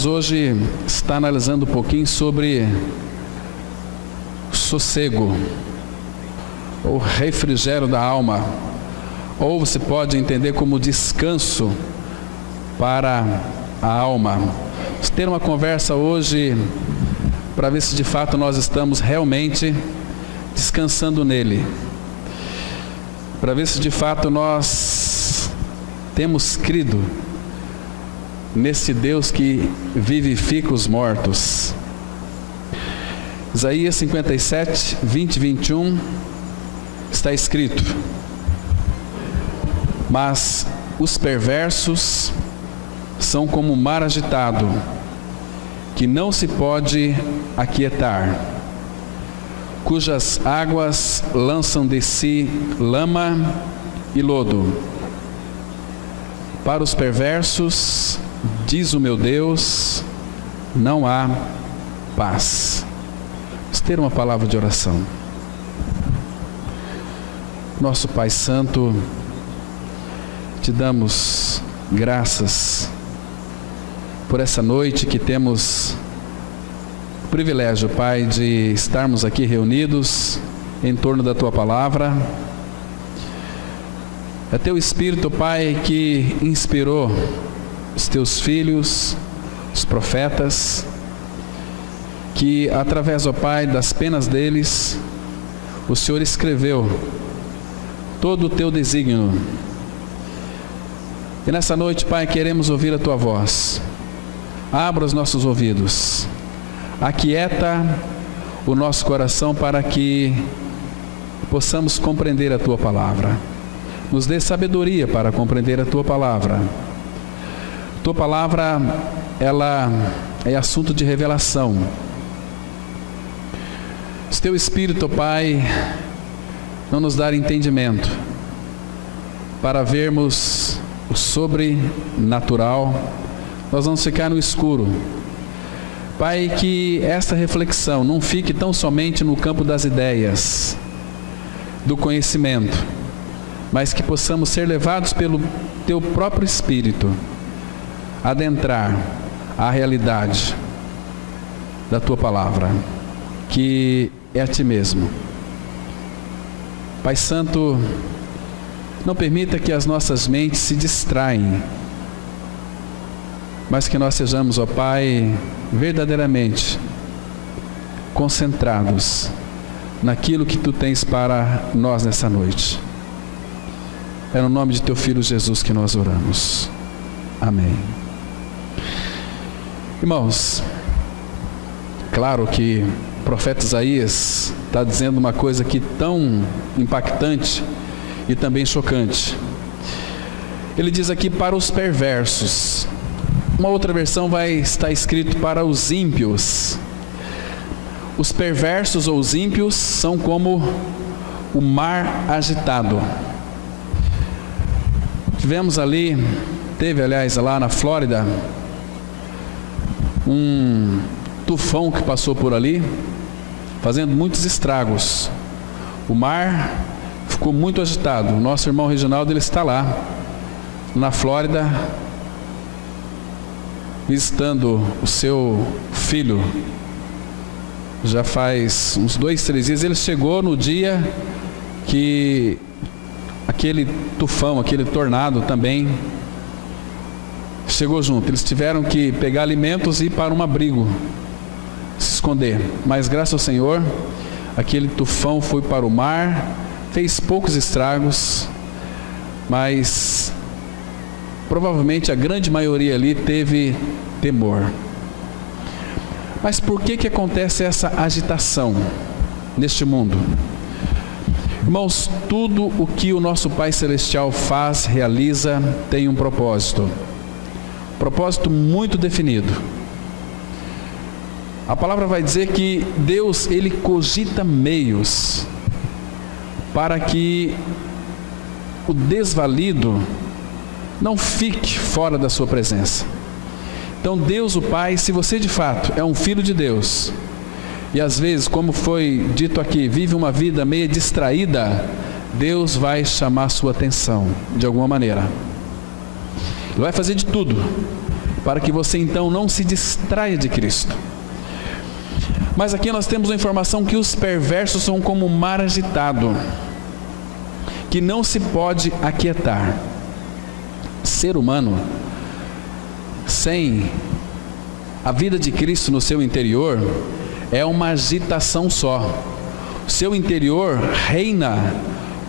vamos hoje estar analisando um pouquinho sobre sossego, ou refrigério da alma, ou você pode entender como descanso para a alma. Vamos ter uma conversa hoje para ver se de fato nós estamos realmente descansando nele, para ver se de fato nós temos crido nesse Deus que vivifica os mortos. Isaías 57, 20 e 21 está escrito: mas os perversos são como o mar agitado, que não se pode aquietar, cujas águas lançam de si lama e lodo. Para os perversos, diz o meu Deus, não há paz. Vamos ter uma palavra de oração. Nosso Pai Santo, te damos graças por essa noite que temos o privilégio, Pai, de estarmos aqui reunidos em torno da Tua Palavra. É Teu Espírito, Pai, que inspirou os Teus filhos, os profetas, que através, ó Pai, das penas deles, o Senhor escreveu todo o Teu desígnio. E nessa noite, Pai, queremos ouvir a Tua voz. Abra os nossos ouvidos, aquieta o nosso coração para que possamos compreender a Tua Palavra. Nos dê sabedoria para compreender a Tua Palavra. Tua Palavra, ela é assunto de revelação. Se Teu Espírito, Pai, não nos dar entendimento para vermos o sobrenatural, nós vamos ficar no escuro. Pai, que esta reflexão não fique tão somente no campo das ideias, do conhecimento, mas que possamos ser levados pelo Teu próprio Espírito, adentrar a realidade da Tua Palavra, que é a Ti mesmo. Pai Santo, não permita que as nossas mentes se distraem, mas que nós sejamos, ó Pai, verdadeiramente concentrados naquilo que Tu tens para nós nessa noite. É no nome de Teu Filho Jesus que nós oramos. Amém. Irmãos, claro que o profeta Isaías está dizendo uma coisa aqui tão impactante e também chocante. Ele diz aqui para os perversos. Uma outra versão vai estar escrito para os ímpios. Os perversos ou os ímpios são como o mar agitado. Teve aliás lá na Flórida, um tufão que passou por ali, fazendo muitos estragos. O mar ficou muito agitado. O nosso irmão Reginaldo, ele está lá, na Flórida, visitando o seu filho. Já faz uns 2, 3 dias. Ele chegou no dia que aquele tufão, aquele tornado também chegou junto. Eles tiveram que pegar alimentos e ir para um abrigo, se esconder. Mas graças ao Senhor, aquele tufão foi para o mar, fez poucos estragos, mas provavelmente a grande maioria ali teve temor. Mas por que acontece essa agitação neste mundo? Irmãos, tudo o que o nosso Pai Celestial faz, realiza, tem um propósito. Propósito muito definido. A palavra vai dizer que Deus, Ele cogita meios para que o desvalido não fique fora da sua presença. Então Deus o Pai, se você de fato é um filho de Deus, e às vezes, como foi dito aqui, vive uma vida meio distraída, Deus vai chamar a sua atenção de alguma maneira. Ele vai fazer de tudo para que você então não se distraia de Cristo. Mas aqui nós temos a informação que os perversos são como um mar agitado, que não se pode aquietar. Ser humano, sem a vida de Cristo no seu interior, é uma agitação só. O seu interior reina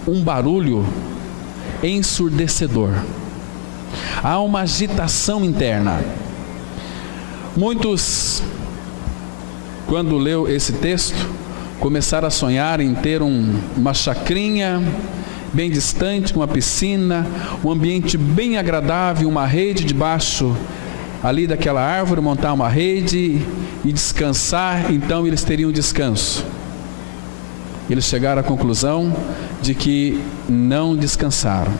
um barulho ensurdecedor. Há uma agitação interna. Muitos, quando leu esse texto, começaram a sonhar em ter uma chacrinha bem distante, com uma piscina, um ambiente bem agradável, uma rede debaixo ali daquela árvore, montar uma rede e descansar. Então eles teriam descanso. Eles chegaram à conclusão de que não descansaram.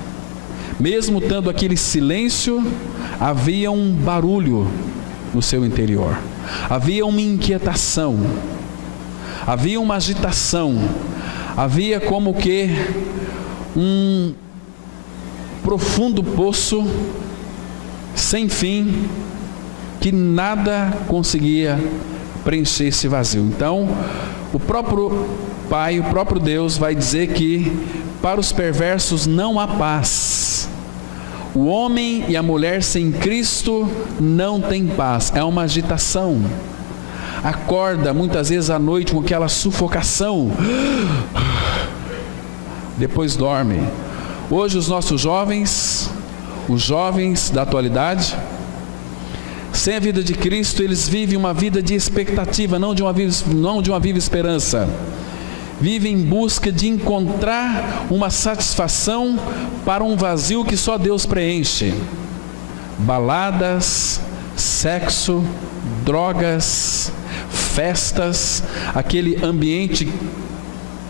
Mesmo estando aquele silêncio, havia um barulho no seu interior. Havia uma inquietação. Havia uma agitação. Havia como que um profundo poço sem fim, que nada conseguia preencher esse vazio. Então, o próprio Pai, o próprio Deus vai dizer que para os perversos não há paz. O homem e a mulher sem Cristo não tem paz, é uma agitação. Acorda muitas vezes à noite com aquela sufocação, depois dorme. Hoje os nossos jovens, os jovens da atualidade, sem a vida de Cristo, eles vivem uma vida de expectativa, não de uma viva esperança. Vivem em busca de encontrar uma satisfação para um vazio que só Deus preenche. Baladas, sexo, drogas, festas, aquele ambiente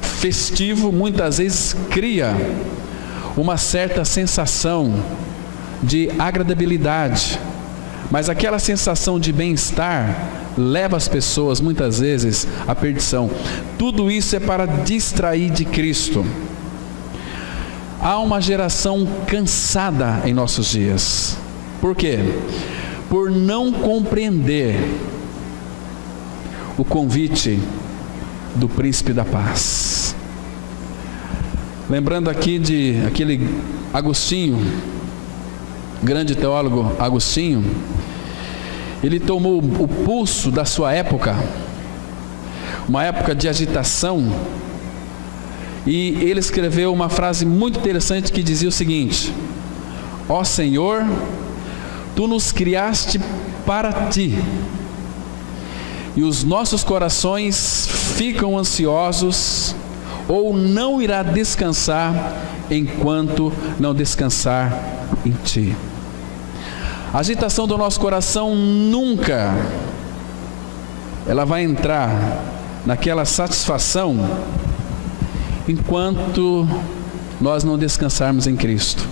festivo muitas vezes cria uma certa sensação de agradabilidade, mas aquela sensação de bem-estar leva as pessoas muitas vezes à perdição. Tudo isso é para distrair de Cristo. Há uma geração cansada em nossos dias. Por quê? Por não compreender o convite do Príncipe da Paz. Lembrando aqui de aquele Agostinho, grande teólogo Agostinho, ele tomou o pulso da sua época, uma época de agitação, e ele escreveu uma frase muito interessante que dizia o seguinte: ó Senhor, Tu nos criaste para Ti, e os nossos corações ficam ansiosos, ou não irá descansar, enquanto não descansar em Ti. A agitação do nosso coração nunca, ela vai entrar naquela satisfação, enquanto nós não descansarmos em Cristo.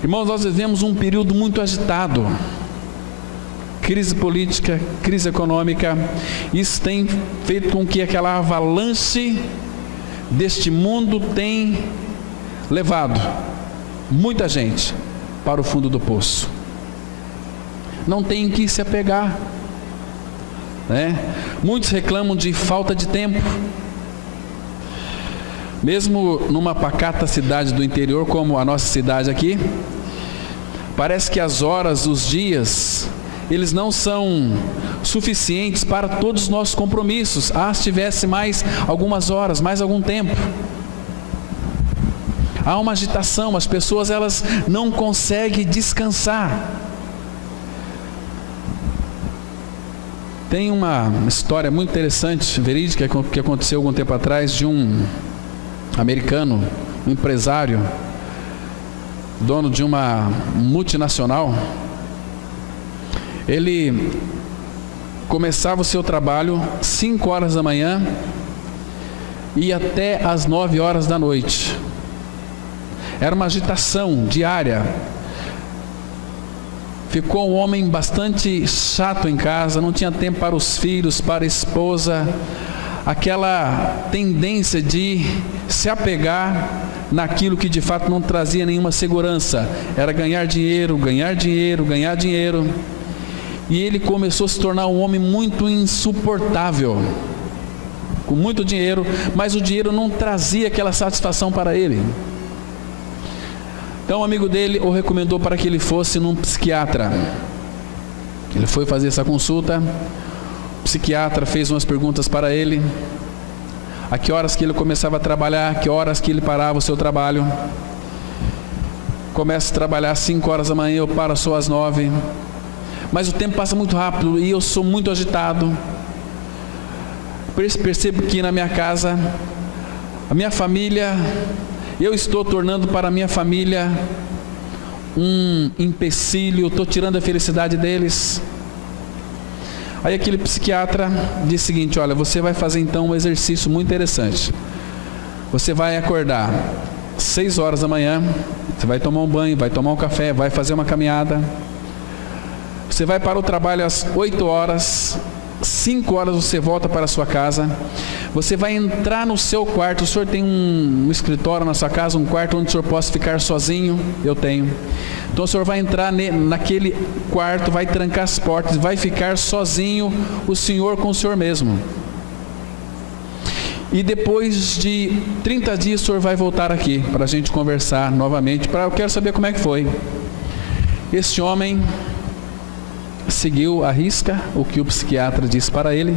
Irmãos, nós vivemos um período muito agitado. Crise política, crise econômica, isso tem feito com que aquela avalanche deste mundo tem levado muita gente para o fundo do poço. Não tem em que se apegar, né? Muitos reclamam de falta de tempo. Mesmo numa pacata cidade do interior, como a nossa cidade aqui, parece que as horas, os dias, eles não são suficientes para todos os nossos compromissos. Se tivesse mais algumas horas, mais algum tempo. Há uma agitação, as pessoas elas não conseguem descansar. Tem uma história muito interessante, verídica, que aconteceu algum tempo atrás, de um americano, um empresário, dono de uma multinacional. Ele começava o seu trabalho 5 horas da manhã e até às 9 horas da noite. Era uma agitação diária. Ficou um homem bastante chato em casa, não tinha tempo para os filhos, para a esposa. aquela tendência de se apegar naquilo que de fato não trazia nenhuma segurança. Era ganhar dinheiro, ganhar dinheiro, ganhar dinheiro. E ele começou a se tornar um homem muito insuportável, com muito dinheiro, mas o dinheiro não trazia aquela satisfação para ele. Então um amigo dele o recomendou para que ele fosse num psiquiatra. Ele foi fazer essa consulta. O psiquiatra fez umas perguntas para ele: a que horas que ele começava a trabalhar, a que horas que ele parava o seu trabalho. Começa a trabalhar às 5 horas da manhã, eu paro só às 9. Mas o tempo passa muito rápido e eu sou muito agitado. Percebo que na minha casa, a minha família, eu estou tornando para a minha família um empecilho, estou tirando a felicidade deles. Aí aquele psiquiatra disse o seguinte: olha, você vai fazer então um exercício muito interessante. Você vai acordar 6 horas da manhã, você vai tomar um banho, vai tomar um café, vai fazer uma caminhada. Você vai para o trabalho às 8 horas, 5 horas você volta para a sua casa. Você vai entrar no seu quarto. O senhor tem um escritório na sua casa, um quarto onde o senhor possa ficar sozinho? Eu tenho. Então o senhor vai entrar naquele quarto, vai trancar as portas, vai ficar sozinho, o senhor com o senhor mesmo. E depois de 30 dias o senhor vai voltar aqui para a gente conversar novamente. Eu quero saber como é que foi. Este homem seguiu à risca o que o psiquiatra disse para ele.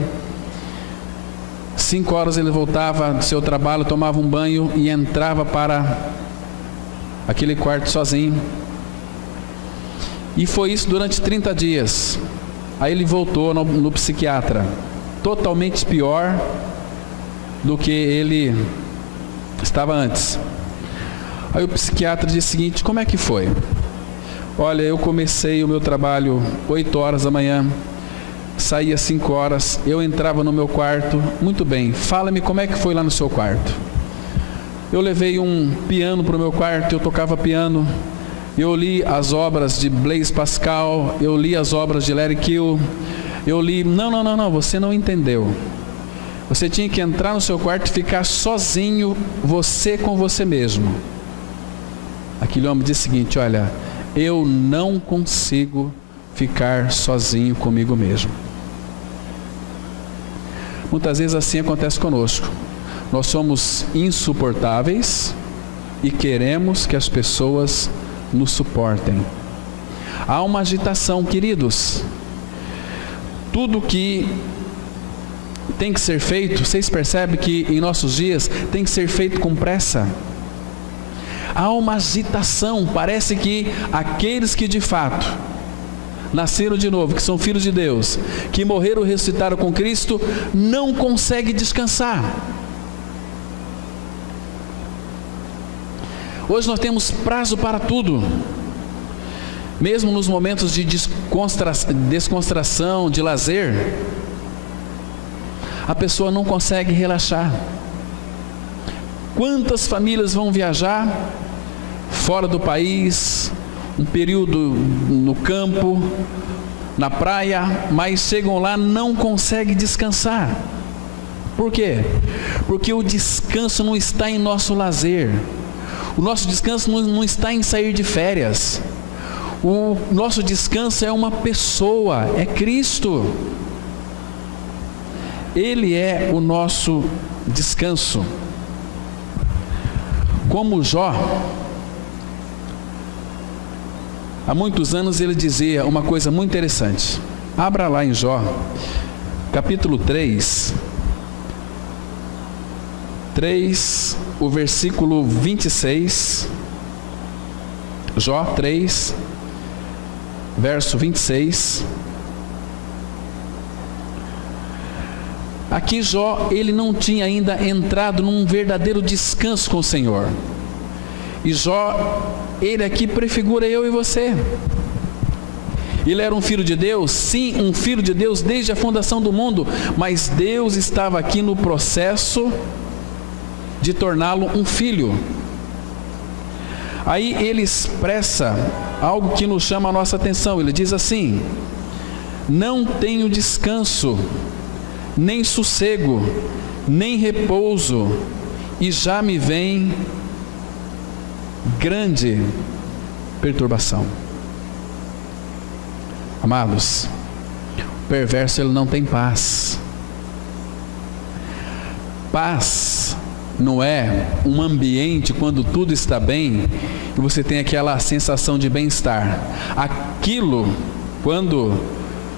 5 horas ele voltava do seu trabalho, tomava um banho e entrava para aquele quarto sozinho. E foi isso durante 30 dias. Aí ele voltou no psiquiatra, totalmente pior do que ele estava antes. Aí o psiquiatra disse o seguinte: como é que foi? Olha, eu comecei o meu trabalho 8 horas da manhã, saía às 5 horas, eu entrava no meu quarto. Muito bem, fala-me como é que foi lá no seu quarto. Eu levei um piano para o meu quarto, eu tocava piano, eu li as obras de Blaise Pascal, eu li as obras de Larry Kill, eu li... Não, você não entendeu. Você tinha que entrar no seu quarto e ficar sozinho, você com você mesmo. Aquele homem disse o seguinte: olha, eu não consigo ficar sozinho comigo mesmo. Muitas vezes assim acontece conosco. Nós somos insuportáveis e queremos que as pessoas nos suportem. Há uma agitação, queridos. Tudo que tem que ser feito, vocês percebem que em nossos dias tem que ser feito com pressa. Há uma agitação, parece que aqueles que de fato nasceram de novo, que são filhos de Deus, que morreram e ressuscitaram com Cristo, não conseguem descansar. Hoje nós temos prazo para tudo. Mesmo nos momentos de descontração, de lazer, a pessoa não consegue relaxar. Quantas famílias vão viajar fora do país, um período no campo, na praia, mas chegam lá, não conseguem descansar. Por quê? Porque o descanso não está em nosso lazer. O nosso descanso não está em sair de férias. O nosso descanso é uma pessoa, é Cristo. Ele é o nosso descanso. Como Jó, há muitos anos ele dizia uma coisa muito interessante. Abra lá em Jó, capítulo 3, o versículo 26. Jó 3, verso 26. Aqui Jó, ele não tinha ainda entrado num verdadeiro descanso com o Senhor. E Jó, ele aqui prefigura eu e você. Ele era um filho de Deus? Sim, um filho de Deus desde a fundação do mundo, mas Deus estava aqui no processo de torná-lo um filho. Aí ele expressa algo que nos chama a nossa atenção. Ele diz assim: não tenho descanso, nem sossego, nem repouso, e já me vem grande perturbação. Amados, o perverso ele não tem paz. Paz não é um ambiente quando tudo está bem e você tem aquela sensação de bem-estar. Aquilo, quando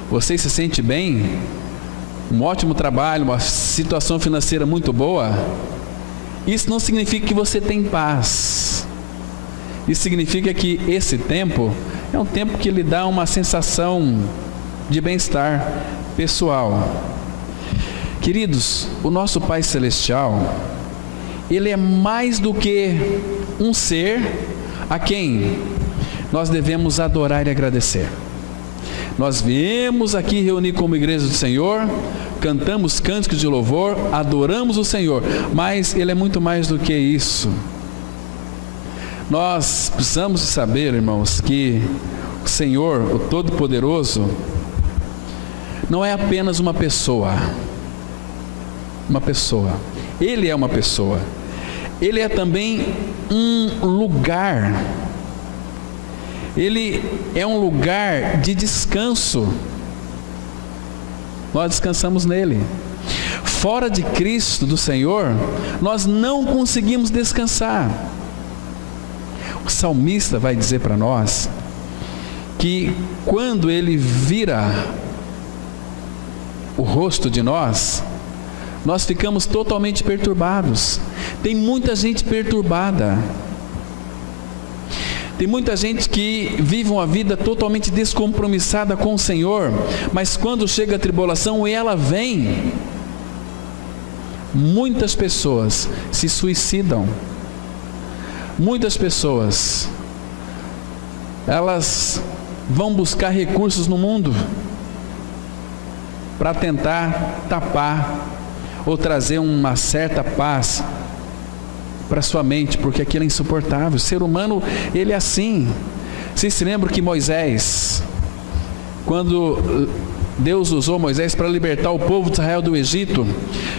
você se sente bem, um ótimo trabalho, uma situação financeira muito boa, isso não significa que você tem paz. Isso significa que esse tempo é um tempo que lhe dá uma sensação de bem-estar pessoal. Queridos, o nosso Pai Celestial, Ele é mais do que um ser a quem nós devemos adorar e agradecer. Nós viemos aqui reunir como igreja do Senhor, cantamos cânticos de louvor, adoramos o Senhor, mas Ele é muito mais do que isso. Nós precisamos saber, irmãos, que o Senhor, o Todo-Poderoso, não é apenas uma pessoa. Ele é uma pessoa. Ele é também um lugar. Ele é um lugar de descanso. Nós descansamos nele. Fora de Cristo, do Senhor, nós não conseguimos descansar. O salmista vai dizer para nós que quando ele vira o rosto de nós, nós ficamos totalmente perturbados. Tem muita gente perturbada. Tem muita gente que vive uma vida totalmente descompromissada com o Senhor, mas quando chega a tribulação e ela vem, muitas pessoas se suicidam. Muitas pessoas, elas vão buscar recursos no mundo para tentar tapar ou trazer uma certa paz para sua mente, porque aquilo é insuportável. O ser humano, ele é assim. Vocês se lembram que Moisés, quando Deus usou Moisés para libertar o povo de Israel do Egito,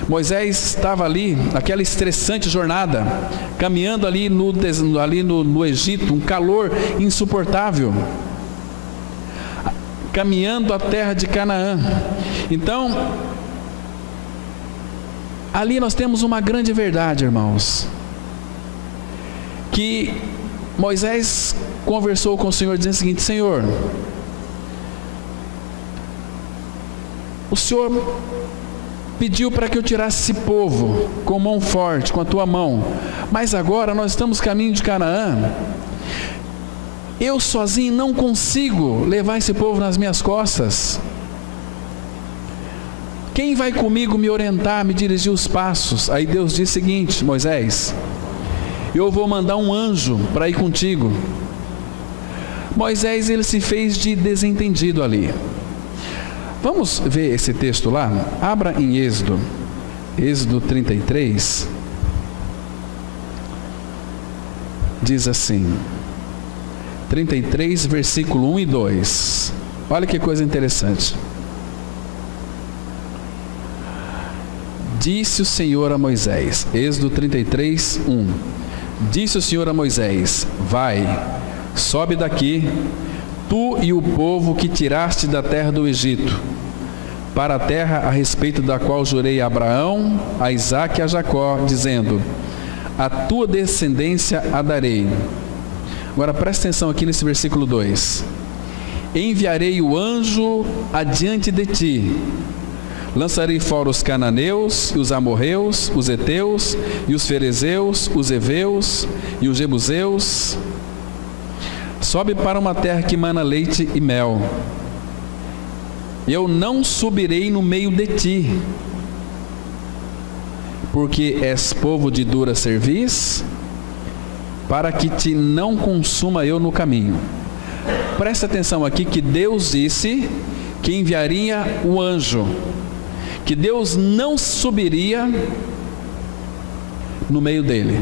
Moisés estava ali, naquela estressante jornada, caminhando ali no Egito, um calor insuportável, caminhando a terra de Canaã. Então, ali nós temos uma grande verdade, irmãos, que Moisés conversou com o Senhor dizendo o seguinte: Senhor, o Senhor pediu para que eu tirasse esse povo com mão forte, com a tua mão, mas agora nós estamos caminho de Canaã, eu sozinho não consigo levar esse povo nas minhas costas. Quem vai comigo me orientar, me dirigir os passos? Aí Deus diz o seguinte: Moisés, eu vou mandar um anjo para ir contigo. Moisés, ele se fez de desentendido ali. Vamos ver esse texto lá? Abra em Êxodo 33. Diz assim, 33, versículo 1 e 2. Olha que coisa interessante. Disse o Senhor a Moisés, Êxodo 33, 1. Disse o Senhor a Moisés: vai, sobe daqui, tu e o povo que tiraste da terra do Egito, para a terra a respeito da qual jurei a Abraão, a Isaque e a Jacó, dizendo: a tua descendência a darei. Agora presta atenção aqui nesse versículo 2. Enviarei o anjo adiante de ti, lançarei fora os cananeus, e os amorreus, os heteus, e os ferezeus, os heveus, e os jebuseus. Sobe para uma terra que mana leite e mel. Eu não subirei no meio de ti, porque és povo de dura cerviz, para que te não consuma eu no caminho. Presta atenção aqui que Deus disse que enviaria o anjo, que Deus não subiria no meio dele.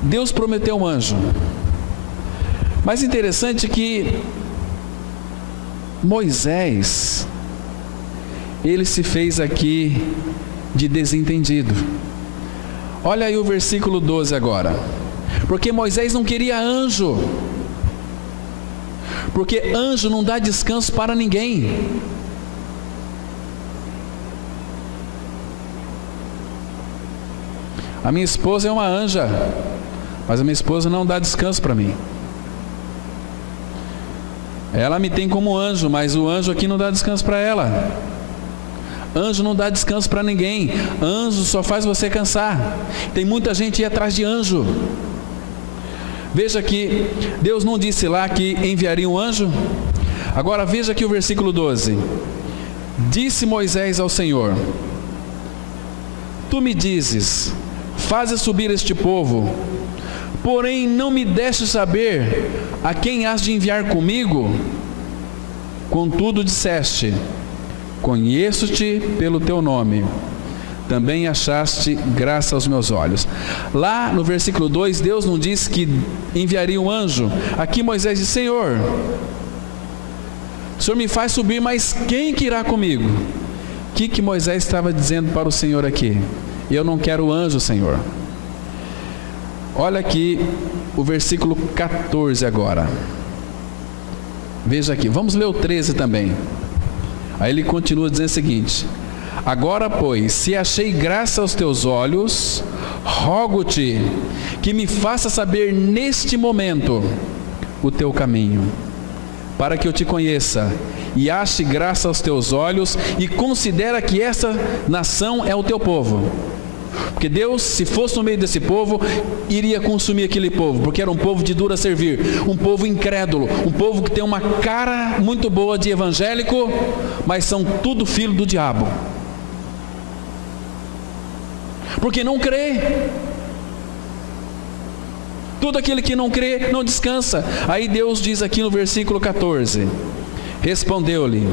Deus prometeu um anjo. Mas interessante que Moisés, ele se fez aqui de desentendido. Olha aí o versículo 12 agora. Porque Moisés não queria anjo, porque anjo não dá descanso para ninguém. A minha esposa é uma anja, mas a minha esposa não dá descanso para mim. Ela me tem como anjo, mas o anjo aqui não dá descanso para ela. Anjo não dá descanso para ninguém. Anjo só faz você cansar. Tem muita gente aí atrás de anjo. Veja que Deus não disse lá que enviaria um anjo. Agora veja aqui o versículo 12. Disse Moisés ao Senhor: Tu me dizes, faze subir este povo, porém não me deste saber a quem has de enviar comigo. Contudo disseste: Conheço-te pelo teu nome, também achaste graça aos meus olhos. Lá no versículo 2, Deus não disse que enviaria um anjo. Aqui Moisés diz: Senhor, o Senhor me faz subir, mas quem que irá comigo? O que Moisés estava dizendo para o Senhor aqui? Eu não quero anjo, Senhor. Olha aqui o versículo 14 agora. Veja aqui, vamos ler o 13 também. Aí ele continua dizendo o seguinte: Agora, pois, se achei graça aos teus olhos, rogo-te que me faça saber neste momento o teu caminho, para que eu te conheça e ache graça aos teus olhos, e considera que essa nação é o teu povo. Porque Deus, se fosse no meio desse povo, iria consumir aquele povo, porque era um povo de dura servir, um povo incrédulo, um povo que tem uma cara muito boa de evangélico, mas são tudo filho do diabo, porque não crê. Todo aquele que não crê não descansa. Aí Deus diz aqui no versículo 14: Respondeu-lhe: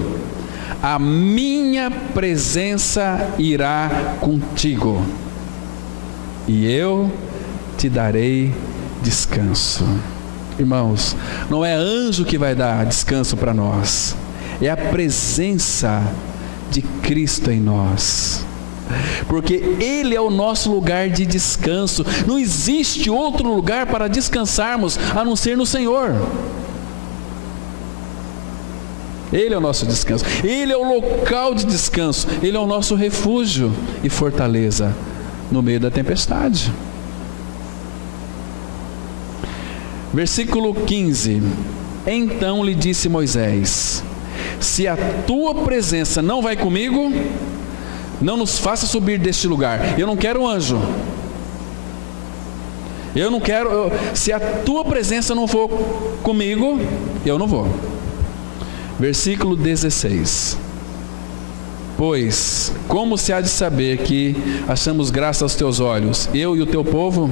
A minha presença irá contigo, e eu te darei descanso. Irmãos, não é anjo que vai dar descanso para nós, é a presença de Cristo em nós, porque Ele é o nosso lugar de descanso. Não existe outro lugar para descansarmos a não ser no Senhor. Ele é o nosso descanso, Ele é o local de descanso, Ele é o nosso refúgio e fortaleza no meio da tempestade. Versículo 15: Então lhe disse Moisés: Se a tua presença não vai comigo, não nos faça subir deste lugar. Eu não quero anjo, eu não quero, se a tua presença não for comigo, eu não vou. Versículo 16: Pois, como se há de saber que achamos graça aos teus olhos, eu e o teu povo?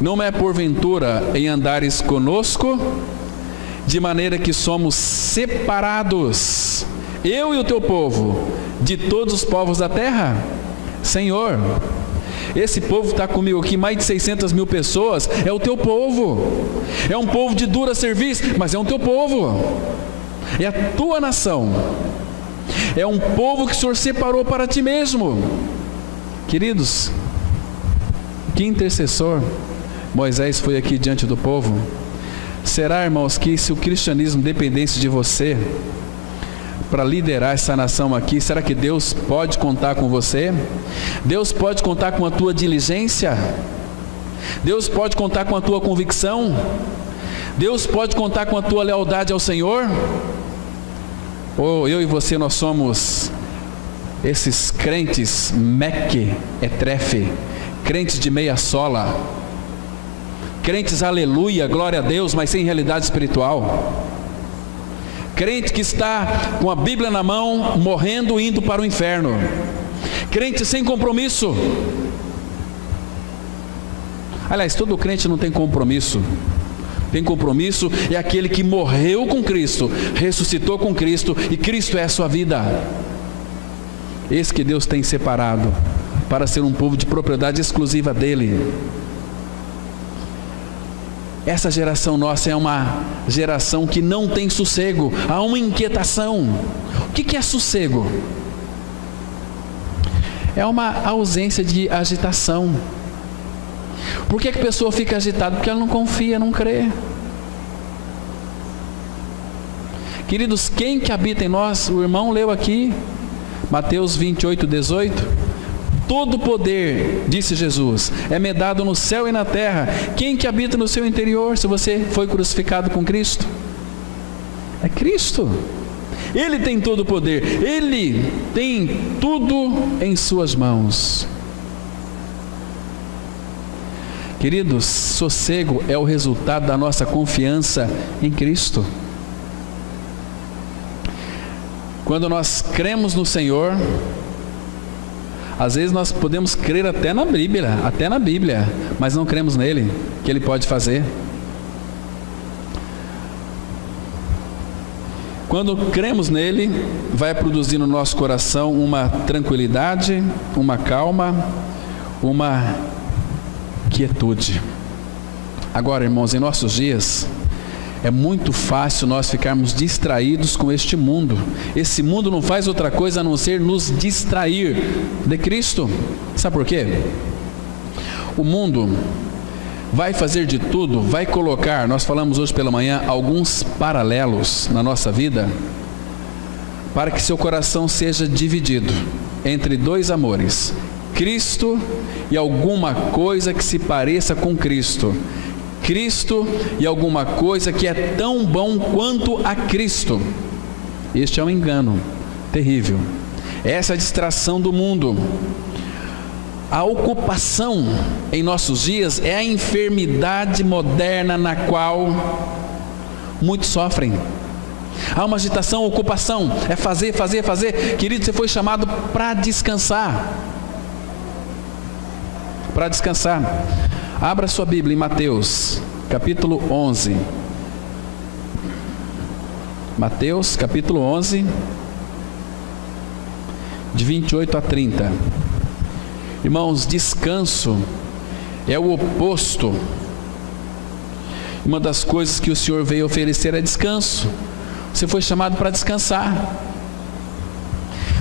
Não é porventura em andares conosco, de maneira que somos separados, eu e o teu povo, de todos os povos da terra? Senhor, esse povo está comigo aqui, mais de 600 mil pessoas, é o teu povo. É um povo de dura serviço, mas é o teu povo, é a tua nação, é um povo que o Senhor separou para ti mesmo. Queridos, que intercessor Moisés foi aqui diante do povo. Será, irmãos, que se o cristianismo dependesse de você para liderar essa nação aqui, será que Deus pode contar com você? Deus pode contar com a tua diligência? Deus pode contar com a tua convicção? Deus pode contar com a tua lealdade ao Senhor? Ou eu e você, nós somos esses crentes mequetrefe, crentes de meia sola, crentes aleluia, glória a Deus, mas sem realidade espiritual, crente que está com a Bíblia na mão, morrendo, indo para o inferno, crente sem compromisso. Aliás, todo crente não tem compromisso. Tem compromisso é aquele que morreu com Cristo, ressuscitou com Cristo, e Cristo é a sua vida. Esse que Deus tem separado para ser um povo de propriedade exclusiva dele. Essa geração nossa é uma geração que não tem sossego, há uma inquietação. O que é sossego? É uma ausência de agitação. Por que a pessoa fica agitada? Porque ela não confia, não crê. Queridos, quem que habita em nós? O irmão leu aqui, Mateus 28, 18. Todo poder, disse Jesus, é me dado no céu e na terra. Quem que habita no seu interior, se você foi crucificado com Cristo? É Cristo. Ele tem todo o poder. Ele tem tudo em suas mãos. Queridos, sossego é o resultado da nossa confiança em Cristo. Quando nós cremos no Senhor, às vezes nós podemos crer até na Bíblia, mas não cremos nele, que Ele pode fazer. Quando cremos nele, vai produzir no nosso coração uma tranquilidade, uma calma, uma quietude. Agora, irmãos, em nossos dias, é muito fácil nós ficarmos distraídos com este mundo. Esse mundo não faz outra coisa a não ser nos distrair de Cristo. Sabe por quê? O mundo vai fazer de tudo, vai colocar, nós falamos hoje pela manhã, alguns paralelos na nossa vida, para que seu coração seja dividido entre dois amores, Cristo e alguma coisa que se pareça com Cristo. Cristo e alguma coisa que é tão bom quanto a Cristo. Este é um engano terrível. Essa é a distração do mundo. A ocupação em nossos dias é a enfermidade moderna na qual muitos sofrem. Há uma agitação, ocupação, é fazer. Querido, você foi chamado para descansar. Para descansar. Abra sua Bíblia em Mateus, capítulo 11. Mateus, capítulo 11, de 28 a 30. Irmãos, descanso é o oposto. Uma das coisas que o Senhor veio oferecer é descanso. Você foi chamado para descansar.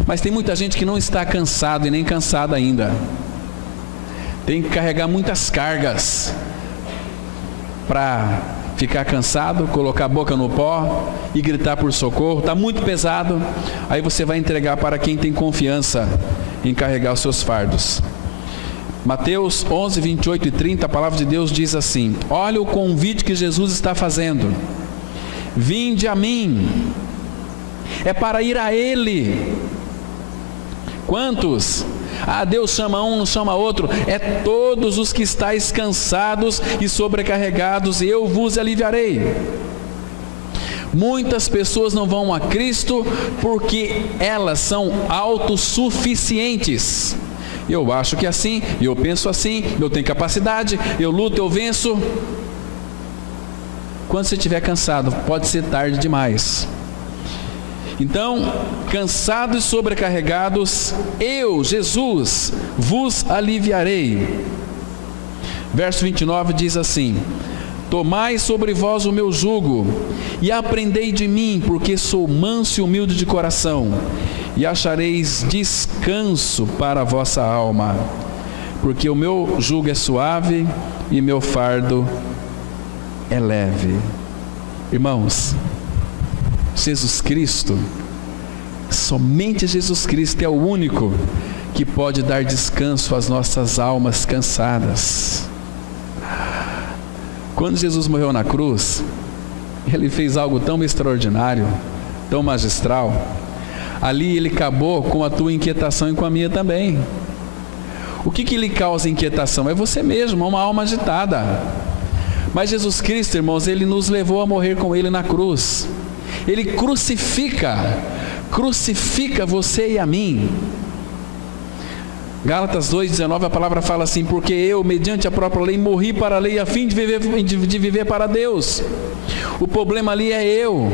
Mas tem muita gente que não está cansado e nem cansada ainda. Tem que carregar muitas cargas para ficar cansado, colocar a boca no pó e gritar por socorro. Está muito pesado. Aí você vai entregar para quem tem confiança em carregar os seus fardos. Mateus 11, 28 e 30, a palavra de Deus diz assim: olha o convite que Jesus está fazendo. Vinde a mim. É para ir a Ele. Quantos? Deus chama um, não chama outro. É todos os que estáis cansados e sobrecarregados, e eu vos aliviarei. Muitas pessoas não vão a Cristo porque elas são autossuficientes. Eu acho que é assim, eu penso assim, eu tenho capacidade, eu luto, eu venço. Quando você estiver cansado, pode ser tarde demais. Então, cansados e sobrecarregados, eu, Jesus, vos aliviarei. Verso 29 diz assim: tomai sobre vós o meu jugo, e aprendei de mim, porque sou manso e humilde de coração, e achareis descanso para a vossa alma, porque o meu jugo é suave e meu fardo é leve. Irmãos, Jesus Cristo, somente Jesus Cristo é o único que pode dar descanso às nossas almas cansadas. Quando Jesus morreu na cruz, Ele fez algo tão extraordinário, tão magistral. Ali Ele acabou com a tua inquietação e com a minha também. O que lhe causa inquietação? É você mesmo, uma alma agitada. Mas Jesus Cristo, irmãos, Ele nos levou a morrer com Ele na cruz. Ele crucifica você e a mim. Gálatas 2,19, a palavra fala assim: porque eu, mediante a própria lei, morri para a lei a fim de viver para Deus. O problema ali é eu,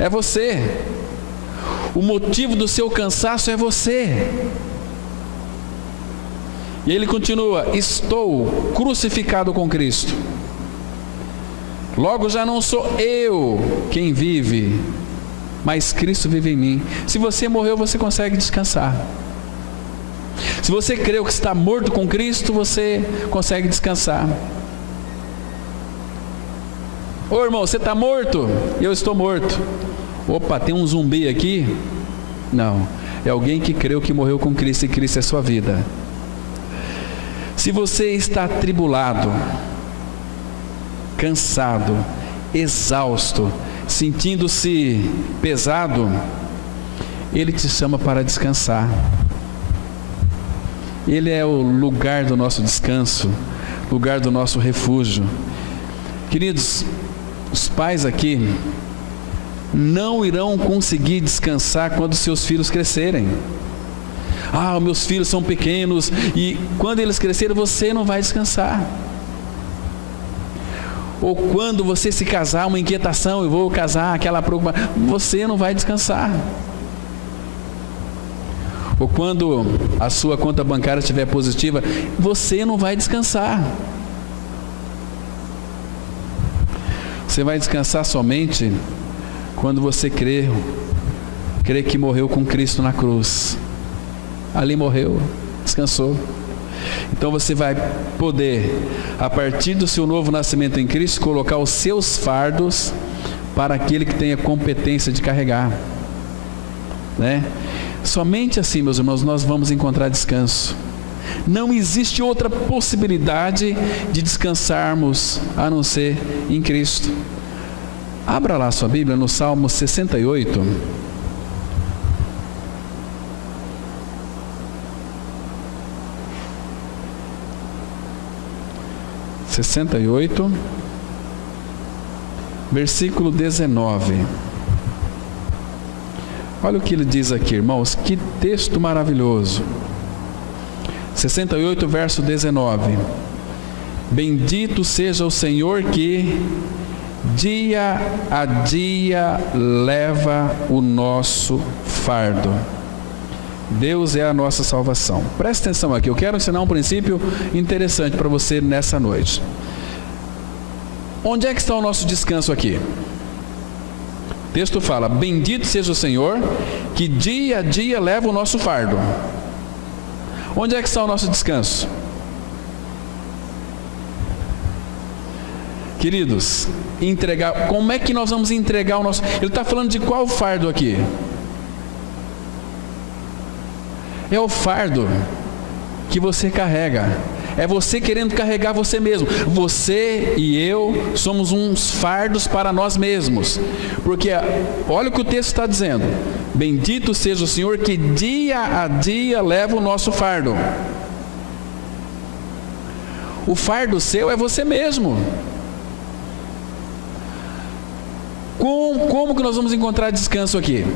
é você. O motivo do seu cansaço é você. E ele continua: estou crucificado com Cristo. Logo já não sou eu quem vive, mas Cristo vive em mim. Se você morreu, você consegue descansar. Se você creu que está morto com Cristo, você consegue descansar. Ô irmão, você está morto? Eu estou morto. Opa, tem um zumbi aqui? Não, é alguém que creu que morreu com Cristo e Cristo é sua vida. Se você está atribulado, cansado, exausto, sentindo-se pesado, Ele te chama para descansar. Ele é o lugar do nosso descanso, lugar do nosso refúgio. Queridos, os pais aqui não irão conseguir descansar quando seus filhos crescerem. Ah, meus filhos são pequenos e quando eles crescerem você não vai descansar. Ou quando você se casar, uma inquietação, eu vou casar, aquela preocupação, você não vai descansar. Ou quando a sua conta bancária estiver positiva, você não vai descansar. Você vai descansar somente quando você crê que morreu com Cristo na cruz. Ali morreu, descansou. Então você vai poder, a partir do seu novo nascimento em Cristo, colocar os seus fardos para aquele que tenha competência de carregar, né? Somente assim, meus irmãos, nós vamos encontrar descanso. Não existe outra possibilidade de descansarmos a não ser em Cristo. Abra lá sua Bíblia no Salmo 68. Versículo 19. Olha o que ele diz aqui, irmãos, que texto maravilhoso. 68, verso 19. Bendito seja o Senhor que dia a dia leva o nosso fardo. Deus é a nossa salvação. Presta atenção aqui, eu quero ensinar um princípio interessante para você nessa noite. Onde é que está o nosso descanso aqui? O texto fala, bendito seja o Senhor, que dia a dia leva o nosso fardo. Onde é que está o nosso descanso? Queridos, como é que nós vamos entregar o nosso... Ele está falando de qual fardo aqui? É o fardo que você carrega. É você querendo carregar você mesmo. Você e eu somos uns fardos para nós mesmos. Porque olha o que o texto está dizendo. Bendito seja o Senhor que dia a dia leva o nosso fardo. O fardo seu é você mesmo. Como que nós vamos encontrar descanso aqui?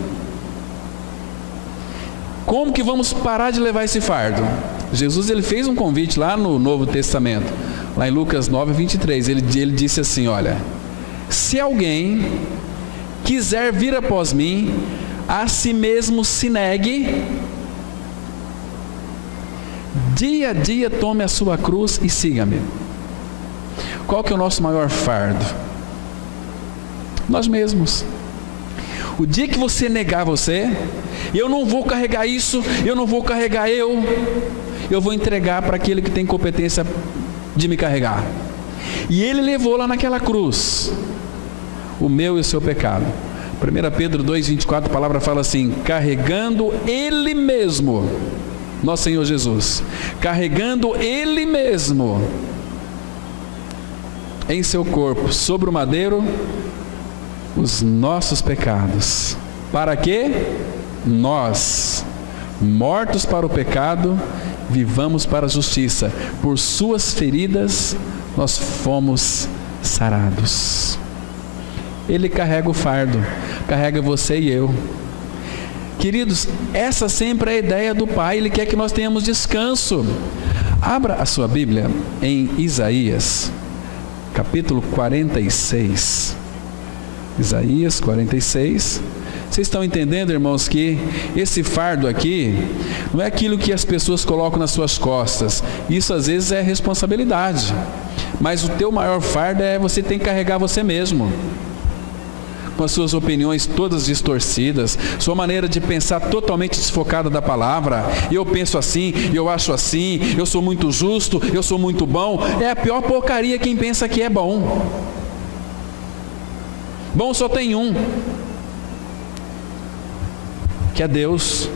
Como que vamos parar de levar esse fardo? Jesus ele fez um convite lá no Novo Testamento, lá em Lucas 9, 23. Ele disse assim, olha, se alguém quiser vir após mim, a si mesmo se negue, dia a dia tome a sua cruz e siga-me. Qual que é o nosso maior fardo? Nós mesmos. O dia que você negar você, eu não vou carregar isso, eu não vou carregar eu vou entregar para aquele que tem competência de me carregar. E ele levou lá naquela cruz o meu e o seu pecado. 1 Pedro 2,24, a palavra fala assim, carregando ele mesmo, nosso Senhor Jesus, carregando ele mesmo em seu corpo, sobre o madeiro, os nossos pecados, para que nós, mortos para o pecado, vivamos para a justiça. Por suas feridas nós fomos sarados. Ele carrega o fardo, carrega você e eu. Queridos, essa sempre é a ideia do Pai. Ele quer que nós tenhamos descanso. Abra a sua Bíblia em Isaías capítulo 46. Isaías 46. Vocês estão entendendo, irmãos, que esse fardo aqui não é aquilo que as pessoas colocam nas suas costas. Isso às vezes é responsabilidade. Mas o teu maior fardo é você tem que carregar você mesmo. com as suas opiniões todas distorcidas, sua maneira de pensar totalmente desfocada da palavra. Eu penso assim, eu acho assim, eu sou muito justo, eu sou muito bom. É a pior porcaria quem pensa que é bom. Bom só tem um, que é Deus.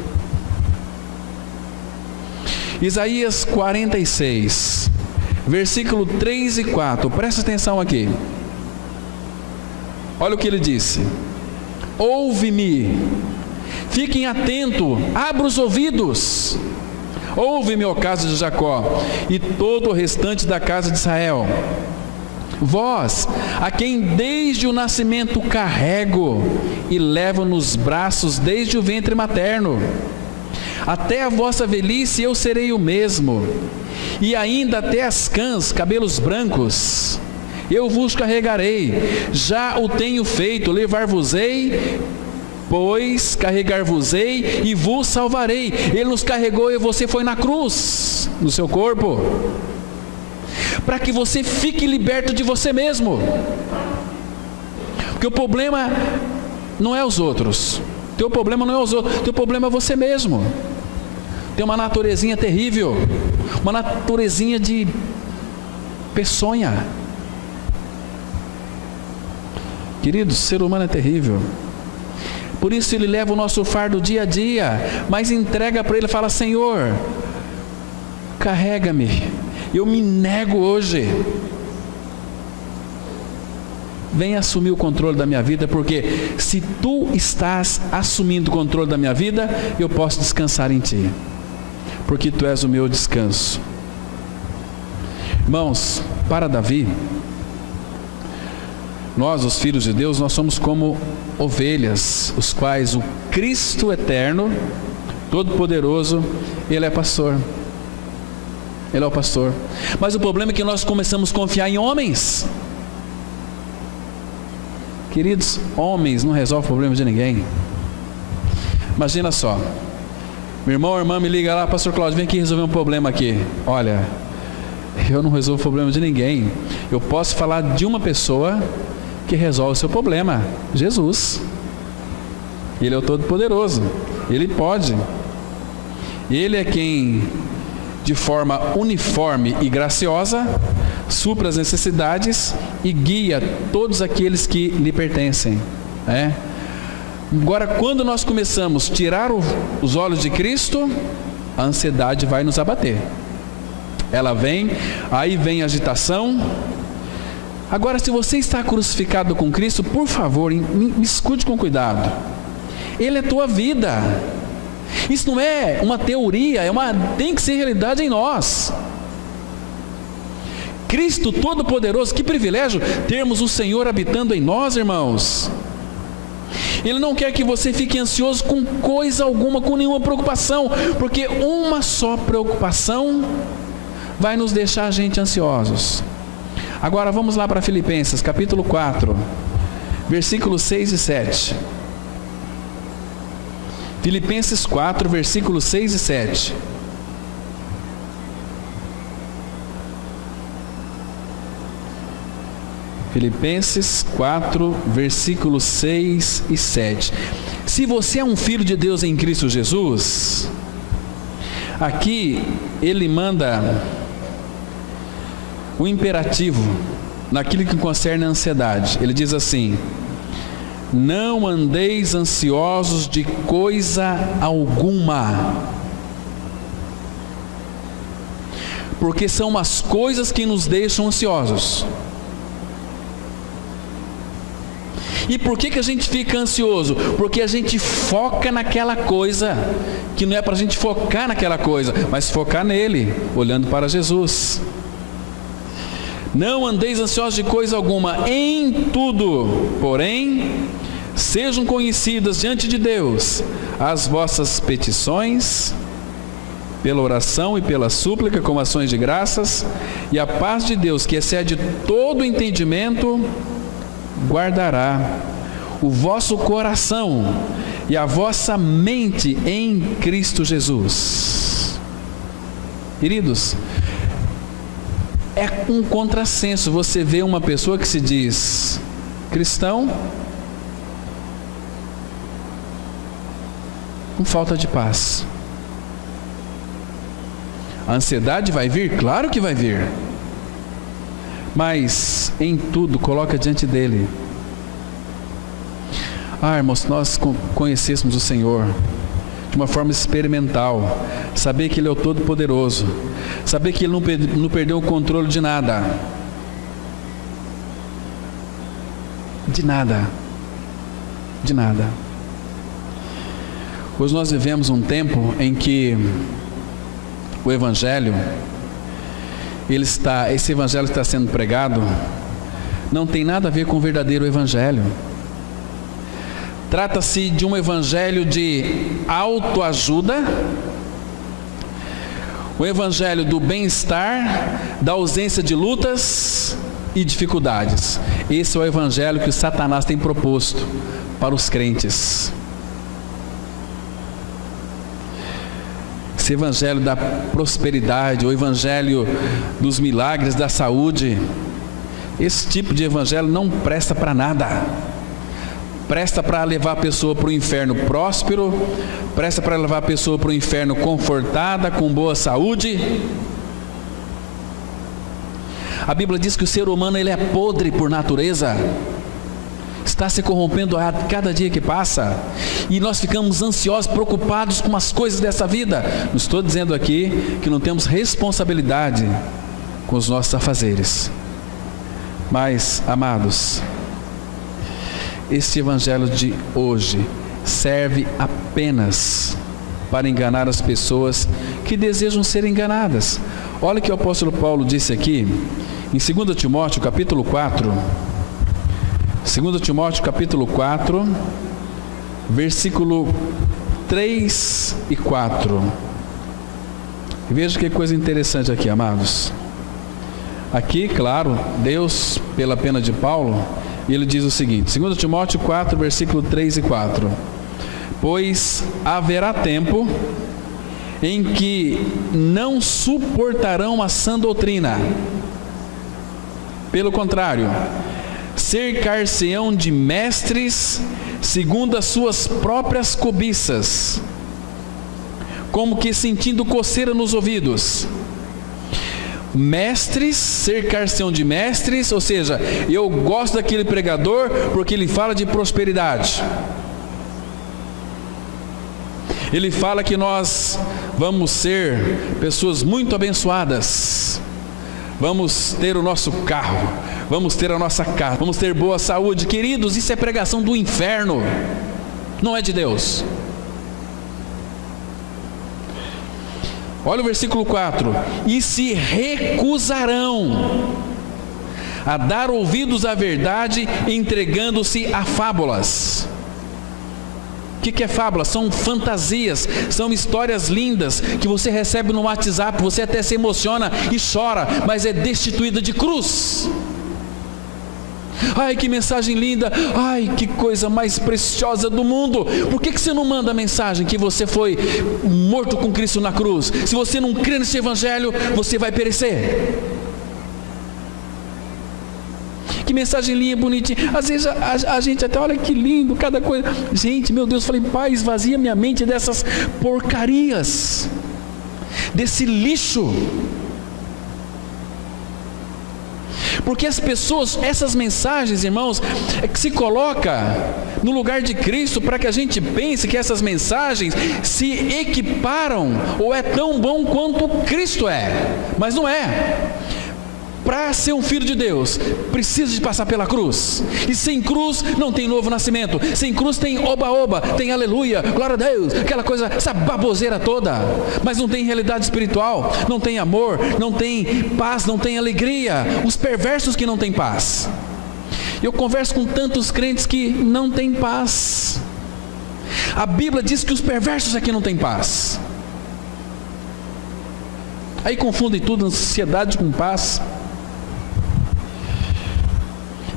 Isaías 46, versículo 3 e 4, presta atenção aqui. Olha o que ele disse: ouve-me, fiquem atentos, abra os ouvidos, ouve-me, ó casa de Jacó, e todo o restante da casa de Israel. Vós, a quem desde o nascimento carrego e levo nos braços desde o ventre materno, até a vossa velhice eu serei o mesmo, e ainda até as cãs, cabelos brancos, eu vos carregarei. Já o tenho feito, levar-vos-ei, pois carregar-vos-ei e vos salvarei. Ele nos carregou e você foi na cruz, no seu corpo, para que você fique liberto de você mesmo. Porque o problema não é os outros, teu problema não é os outros, teu problema é você mesmo. Tem uma naturezinha terrível, uma naturezinha de peçonha. Queridos, o ser humano é terrível. Por isso ele leva o nosso fardo dia a dia, mas entrega para ele e fala: Senhor, carrega-me, eu me nego hoje. Vem assumir o controle da minha vida, porque se tu estás assumindo o controle da minha vida, eu posso descansar em ti, porque tu és o meu descanso. Irmãos, para Davi, nós, os filhos de Deus, nós somos como ovelhas, os quais o Cristo eterno, todo-poderoso, Ele é pastor. Ele é o pastor. Mas o problema é que nós começamos a confiar em homens. Queridos, homens não resolvem problemas de ninguém. Imagina só, meu irmão ou irmã me liga lá: pastor Cláudio, vem aqui resolver um problema aqui. Olha, eu não resolvo problema de ninguém. Eu posso falar de uma pessoa que resolve o seu problema: Jesus. Ele é o Todo-Poderoso, Ele pode. Ele é quem, de forma uniforme e graciosa, supra as necessidades e guia todos aqueles que lhe pertencem. Agora, quando nós começamos a tirar os olhos de Cristo, a ansiedade vai nos abater. Ela vem, aí vem a agitação. Agora, se você está crucificado com Cristo, por favor, me escute com cuidado. Ele é tua vida. Isso não é uma teoria, tem que ser realidade em nós. Cristo Todo-Poderoso, que privilégio termos o Senhor habitando em nós, irmãos. Ele não quer que você fique ansioso com coisa alguma, com nenhuma preocupação, porque uma só preocupação vai nos deixar a gente ansiosos. Agora vamos lá para Filipenses, capítulo 4, versículos 6 e 7. Filipenses 4, versículos 6 e 7. Filipenses 4, versículos 6 e 7. Se você é um filho de Deus em Cristo Jesus, aqui ele manda o imperativo naquilo que concerne a ansiedade. Ele diz assim: não andeis ansiosos de coisa alguma, porque são as coisas que nos deixam ansiosos. E por que a gente fica ansioso? Porque a gente foca naquela coisa, que não é para a gente focar naquela coisa, mas focar nele, olhando para Jesus. Não andeis ansiosos de coisa alguma, em tudo, porém, sejam conhecidas diante de Deus as vossas petições, pela oração e pela súplica, com ações de graças, e a paz de Deus, que excede todo entendimento, guardará o vosso coração e a vossa mente em Cristo Jesus. Queridos, é um contrassenso você ver uma pessoa que se diz cristão, com falta de paz. A ansiedade vai vir? Claro que vai vir. Mas em tudo coloca diante dele. Irmãos, nós conhecêssemos o Senhor de uma forma experimental, saber que Ele é o Todo-Poderoso, saber que Ele não perdeu o controle de nada. De nada. De nada. Hoje nós vivemos um tempo em que o Evangelho, esse Evangelho que está sendo pregado, não tem nada a ver com o verdadeiro Evangelho. Trata-se de um Evangelho de autoajuda, o Evangelho do bem-estar, da ausência de lutas e dificuldades. Esse é o Evangelho que o Satanás tem proposto para os crentes. Esse Evangelho da prosperidade, o Evangelho dos milagres, da saúde, esse tipo de Evangelho não presta para nada. Presta para levar a pessoa para o inferno próspero, presta para levar a pessoa para o inferno confortada, com boa saúde. A Bíblia diz que o ser humano ele é podre por natureza, está se corrompendo a cada dia que passa, e nós ficamos ansiosos, preocupados com as coisas dessa vida. Não estou dizendo aqui que não temos responsabilidade com os nossos afazeres, mas, amados, este Evangelho de hoje serve apenas para enganar as pessoas que desejam ser enganadas. Olha o que o apóstolo Paulo disse aqui em 2 Timóteo capítulo 4, 2 Timóteo capítulo 4, versículo 3 e 4. Veja que coisa interessante aqui, amados. Aqui, claro, Deus, pela pena de Paulo, ele diz o seguinte, 2 Timóteo 4, versículo 3 e 4. Pois haverá tempo em que não suportarão a sã doutrina. Pelo contrário, cercar-se-ão de mestres segundo as suas próprias cobiças, como que sentindo coceira nos ouvidos. Mestres, cercar-se-ão de mestres, ou seja, eu gosto daquele pregador porque ele fala de prosperidade. Ele fala que nós vamos ser pessoas muito abençoadas, vamos ter o nosso carro, vamos ter a nossa casa, vamos ter boa saúde. Queridos, isso é pregação do inferno, não é de Deus. Olha o versículo 4: e se recusarão a dar ouvidos à verdade, entregando-se a fábulas. O que é fábula? São fantasias, são histórias lindas que você recebe no WhatsApp, você até se emociona e chora, mas é destituída de cruz. Ai, que mensagem linda, ai, que coisa mais preciosa do mundo. Por que você não manda a mensagem que você foi morto com Cristo na cruz? Se você não crê nesse Evangelho, você vai perecer. Que mensagem linda, bonitinha. Às vezes a gente até olha que lindo, cada coisa. Gente, meu Deus, falei, Pai, esvazia minha mente dessas porcarias, desse lixo. Porque as pessoas, essas mensagens, irmãos, é que se coloca no lugar de Cristo para que a gente pense que essas mensagens se equiparam ou é tão bom quanto Cristo é, mas não é. Para ser um filho de Deus, precisa de passar pela cruz. E sem cruz não tem novo nascimento. Sem cruz tem oba-oba, tem aleluia, glória a Deus, aquela coisa, essa baboseira toda. Mas não tem realidade espiritual, não tem amor, não tem paz, não tem alegria. Os perversos que não têm paz. Eu converso com tantos crentes que não têm paz. A Bíblia diz que os perversos é que não têm paz. Aí confundem tudo, ansiedade com paz.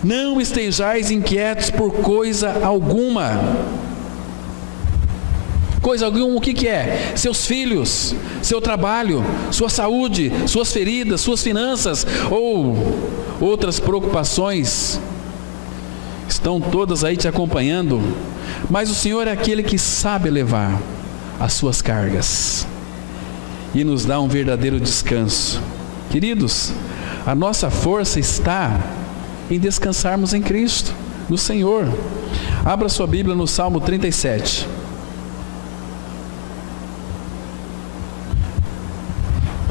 Não estejais inquietos por coisa alguma. Coisa alguma, o que é? Seus filhos, seu trabalho, sua saúde, suas feridas, suas finanças ou outras preocupações estão todas aí te acompanhando, mas o Senhor é aquele que sabe levar. as suas cargas e nos dá um verdadeiro descanso. Queridos, a nossa força está em descansarmos em Cristo, no Senhor. Abra sua Bíblia no Salmo 37.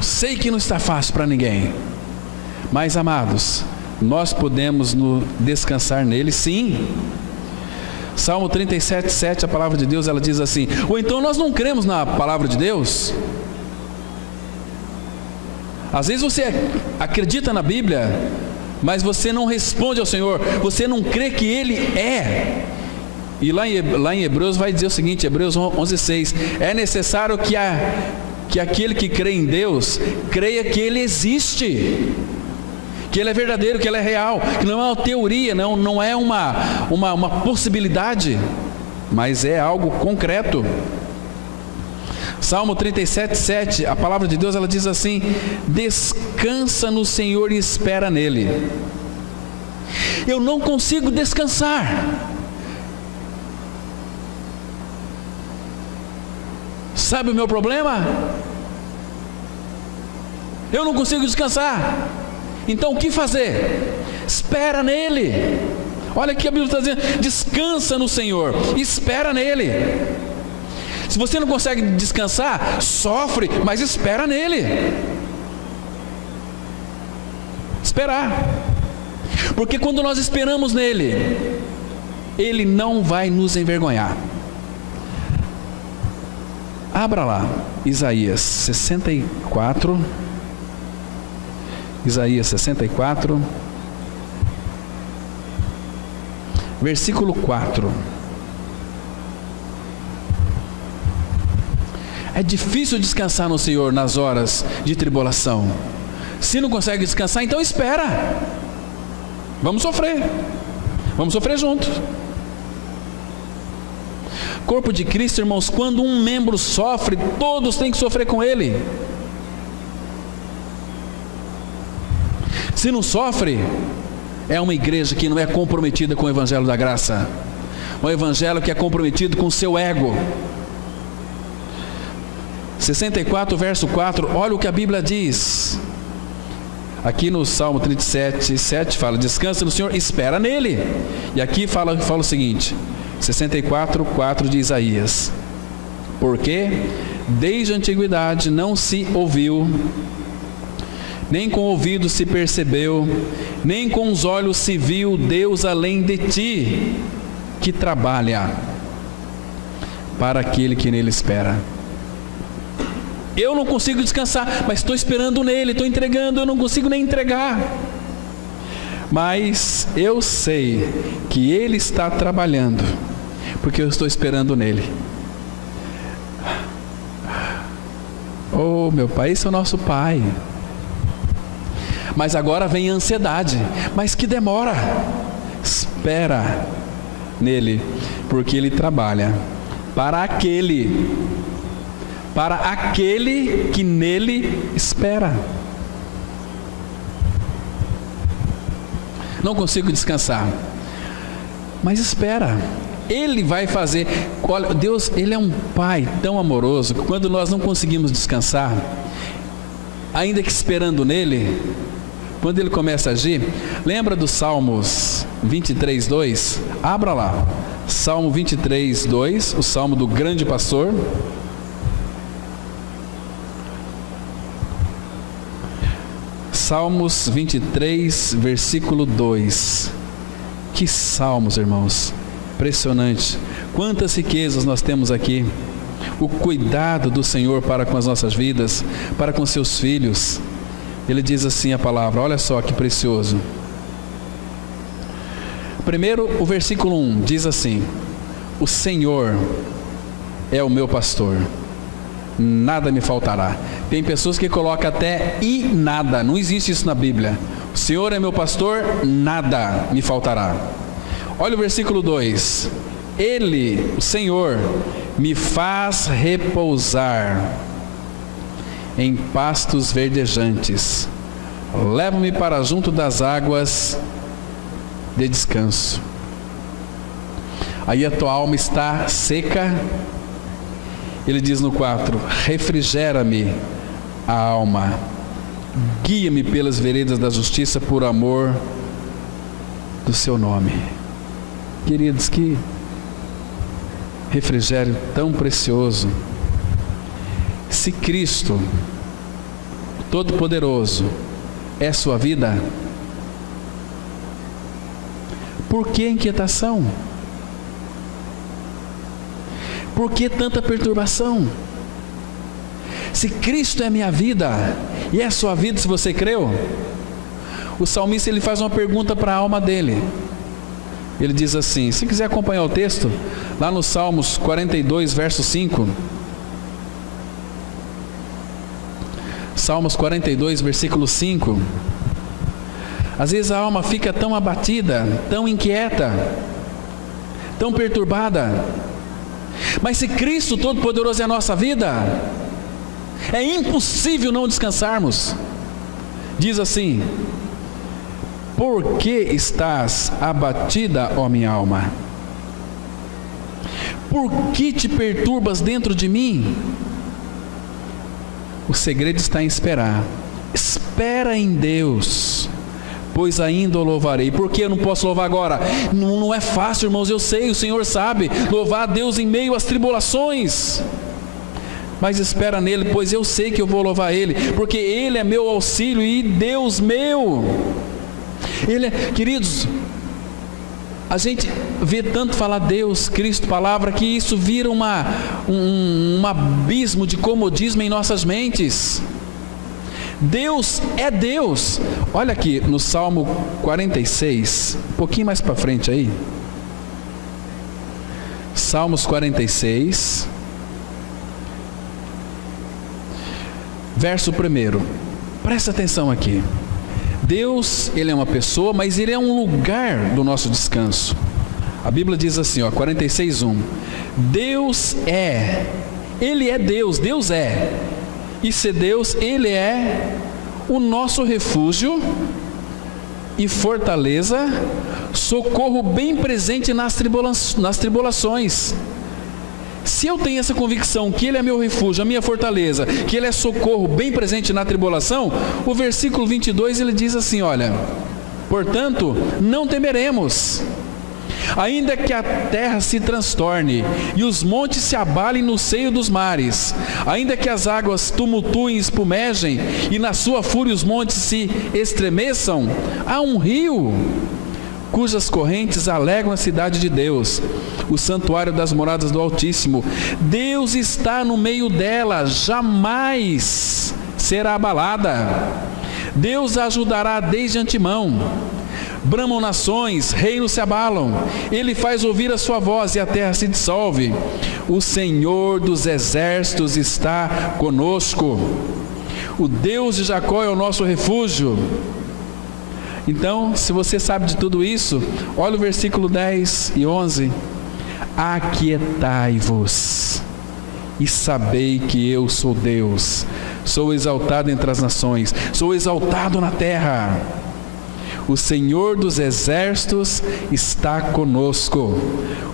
Sei que não está fácil para ninguém, mas amados, nós podemos descansar nele, sim. Salmo 37, 7, a palavra de Deus, ela diz assim: ou então nós não cremos na palavra de Deus? Às vezes você acredita na Bíblia, mas você não responde ao Senhor, você não crê que Ele é. E lá em Hebreus vai dizer o seguinte, Hebreus 11:6, é necessário que aquele que crê em Deus, creia que Ele existe, que Ele é verdadeiro, que Ele é real, que não é uma teoria, não é uma possibilidade, mas é algo concreto. Salmo 37, 7, a palavra de Deus, ela diz assim: descansa no Senhor e espera nele. Eu não consigo descansar. Sabe o meu problema? Eu não consigo descansar. Então o que fazer? Espera nele. Olha aqui a Bíblia está dizendo: descansa no Senhor, espera nele. Se você não consegue descansar, sofre, mas espera nele. Esperar. Porque quando nós esperamos nele, Ele não vai nos envergonhar. Abra lá, Isaías 64. Isaías 64, versículo 4. É difícil descansar no Senhor nas horas de tribulação. Se não consegue descansar, então espera. Vamos sofrer juntos. Corpo de Cristo, irmãos, quando um membro sofre, todos têm que sofrer com ele. Se não sofre, é uma igreja que não é comprometida com o Evangelho da Graça, um Evangelho que é comprometido com o seu ego. 64, verso 4, olha o que a Bíblia diz. Aqui no Salmo 37, 7 fala: descansa no Senhor, espera nele. E aqui fala o seguinte, 64, 4 de Isaías: porque desde a antiguidade não se ouviu, nem com o ouvido se percebeu, nem com os olhos se viu Deus além de ti, que trabalha para aquele que nele espera. Eu não consigo descansar, mas estou esperando nele, estou entregando, eu não consigo nem entregar. Mas eu sei que Ele está trabalhando, porque eu estou esperando nele. Oh, meu Pai, esse é o nosso Pai. Mas agora vem a ansiedade, mas que demora. Espera nele, porque Ele trabalha para aquele que nele espera. Não consigo descansar, mas espera, Ele vai fazer. Olha, Deus, Ele é um Pai tão amoroso, que quando nós não conseguimos descansar, ainda que esperando nele, quando Ele começa a agir, lembra dos Salmos 23, 2? Abra lá, Salmo 23, 2, o Salmo do grande pastor. Salmos 23, versículo 2. Que salmos, irmãos, impressionante. Quantas riquezas nós temos aqui. O cuidado do Senhor para com as nossas vidas, para com seus filhos. Ele diz assim a palavra, olha só que precioso. Primeiro, o versículo 1 diz assim: o Senhor é o meu pastor, nada me faltará. Tem pessoas que colocam até e nada, não existe isso na Bíblia. O Senhor é meu pastor, nada me faltará. Olha o versículo 2: Ele, o Senhor, me faz repousar em pastos verdejantes, leva-me para junto das águas de descanso. Aí a tua alma está seca Ele diz no 4: refrigera-me a alma, guia-me pelas veredas da justiça por amor do seu nome. Queridos, que refrigério tão precioso. Se Cristo Todo-Poderoso é sua vida, por que inquietação? Por que tanta perturbação? Se Cristo é minha vida e é sua vida, se você creu, o salmista ele faz uma pergunta para a alma dele. Ele diz assim, se quiser acompanhar o texto, lá no Salmos 42, verso 5. Salmos 42, versículo 5. Às vezes a alma fica tão abatida, tão inquieta, tão perturbada. Mas se Cristo Todo-Poderoso é a nossa vida, é impossível não descansarmos. Diz assim: por que estás abatida, ó minha alma? Por que te perturbas dentro de mim? O segredo está em esperar. Espera em Deus, pois ainda o louvarei. Por que eu não posso louvar agora? Não é fácil, irmãos, eu sei, o Senhor sabe. Louvar a Deus em meio às tribulações. Mas espera nele, pois eu sei que eu vou louvar Ele, porque Ele é meu auxílio e Deus meu. Ele é, queridos, a gente vê tanto falar Deus, Cristo, palavra, que isso vira um abismo de comodismo em nossas mentes. Deus é Deus. Olha aqui no Salmo 46, um pouquinho mais para frente aí. Salmos 46, verso 1. Presta atenção aqui. Deus, Ele é uma pessoa, mas Ele é um lugar do nosso descanso. A Bíblia diz assim, 46:1. Deus é, Ele é Deus, Deus é. E se Deus, Ele é o nosso refúgio e fortaleza, socorro bem presente nas tribulações. Se eu tenho essa convicção que Ele é meu refúgio, a minha fortaleza, que Ele é socorro bem presente na tribulação, o versículo 22 ele diz assim, olha: portanto, não temeremos, ainda que a terra se transtorne e os montes se abalem no seio dos mares, ainda que as águas tumultuem e espumejem e na sua fúria os montes se estremeçam, há um rio cujas correntes alegram a cidade de Deus, o santuário das moradas do Altíssimo. Deus está no meio dela, jamais será abalada. Deus a ajudará desde antemão. Bramam nações, reinos se abalam. Ele faz ouvir a sua voz e a terra se dissolve. O Senhor dos exércitos está conosco. O Deus de Jacó é o nosso refúgio. Então, se você sabe de tudo isso, olha o versículo 10 e 11. Aquietai-vos e sabei que eu sou Deus. Sou exaltado entre as nações, sou exaltado na terra. O Senhor dos exércitos está conosco.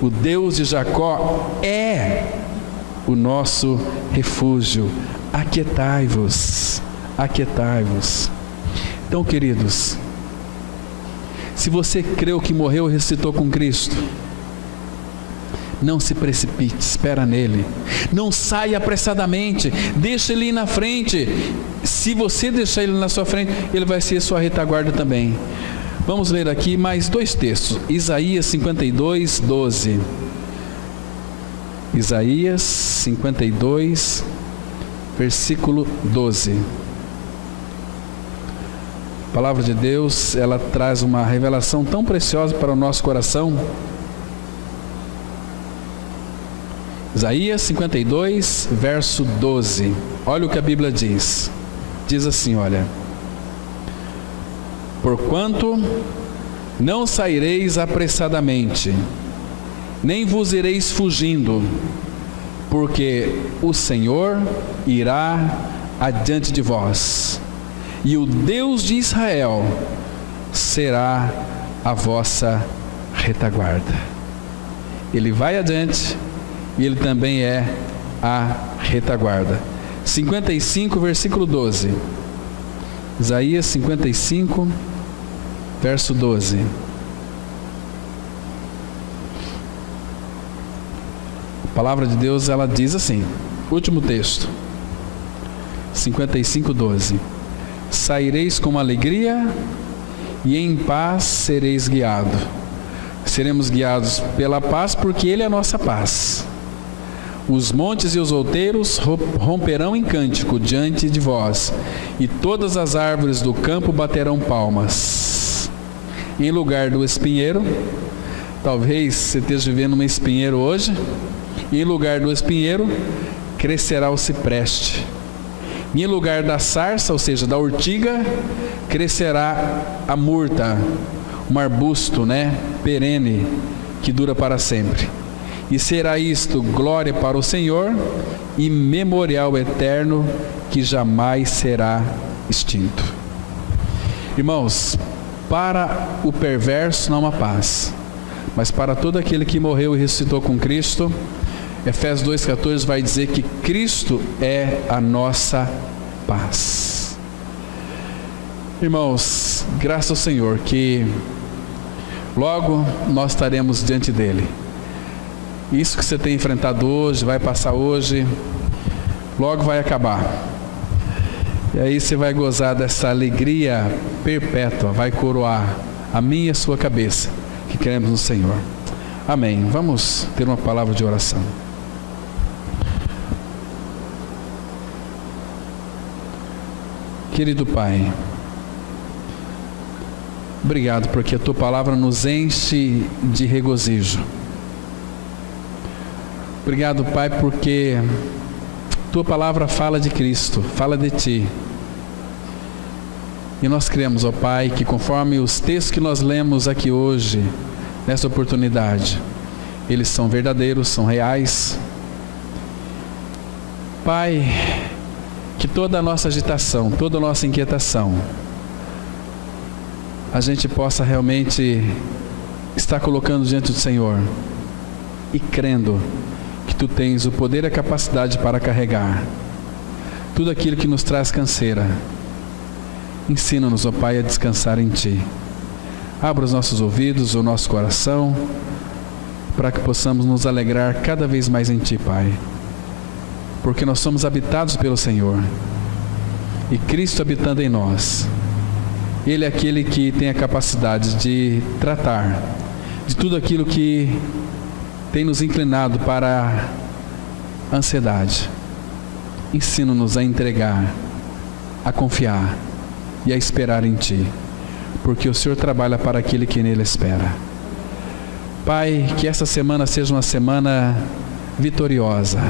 O Deus de Jacó é o nosso refúgio. Aquietai-vos, aquietai-vos. Então, queridos, se você creu que morreu e ressuscitou com Cristo, não se precipite, espera nele. Não saia apressadamente, deixa ele ir na frente. Se você deixar ele na sua frente, ele vai ser sua retaguarda também. Vamos ler aqui mais dois textos. Isaías 52, 12. Isaías 52, versículo 12. A palavra de Deus, ela traz uma revelação tão preciosa para o nosso coração. Isaías 52, verso 12. Olha o que a Bíblia diz. Diz assim, olha: porquanto não saireis apressadamente, nem vos ireis fugindo, porque o Senhor irá adiante de vós, e o Deus de Israel será a vossa retaguarda. Ele vai adiante e Ele também é a retaguarda. 55, versículo 12. Isaías 55, verso 12. A palavra de Deus, ela diz assim, último texto, 55, 12. Saireis com alegria e em paz sereis guiados. Seremos guiados pela paz, porque Ele é a nossa paz. Os montes e os outeiros romperão em cântico diante de vós, e todas as árvores do campo baterão palmas. Em lugar do espinheiro, talvez você esteja vivendo um espinheiro hoje, e em lugar do espinheiro, crescerá o cipreste. E em lugar da sarça, ou seja, da urtiga, crescerá a murta, um arbusto, perene, que dura para sempre. E será isto glória para o Senhor e memorial eterno que jamais será extinto. Irmãos, para o perverso não há paz, mas para todo aquele que morreu e ressuscitou com Cristo, Efésios 2,14 vai dizer que Cristo é a nossa paz. Irmãos, graças ao Senhor que logo nós estaremos diante dele. Isso que você tem enfrentado hoje, vai passar hoje, logo vai acabar. E aí você vai gozar dessa alegria perpétua, vai coroar a minha e a sua cabeça, que cremos no Senhor. Amém. Vamos ter uma palavra de oração. Querido Pai, obrigado porque a Tua palavra nos enche de regozijo. Obrigado, Pai, porque Tua palavra fala de Cristo, fala de Ti. E nós cremos, ó Pai, que conforme os textos que nós lemos aqui hoje, nessa oportunidade, eles são verdadeiros, são reais. Pai, que toda a nossa agitação, toda a nossa inquietação, a gente possa realmente estar colocando diante do Senhor e crendo que Tu tens o poder e a capacidade para carregar tudo aquilo que nos traz canseira. Ensina-nos, ó Pai, a descansar em Ti. Abra os nossos ouvidos, o nosso coração, para que possamos nos alegrar cada vez mais em Ti, Pai. Porque nós somos habitados pelo Senhor. E Cristo habitando em nós, Ele é aquele que tem a capacidade de tratar de tudo aquilo que tem nos inclinado para a ansiedade. Ensina-nos a entregar, a confiar e a esperar em Ti, porque o Senhor trabalha para aquele que nele espera. Pai, que essa semana seja uma semana vitoriosa.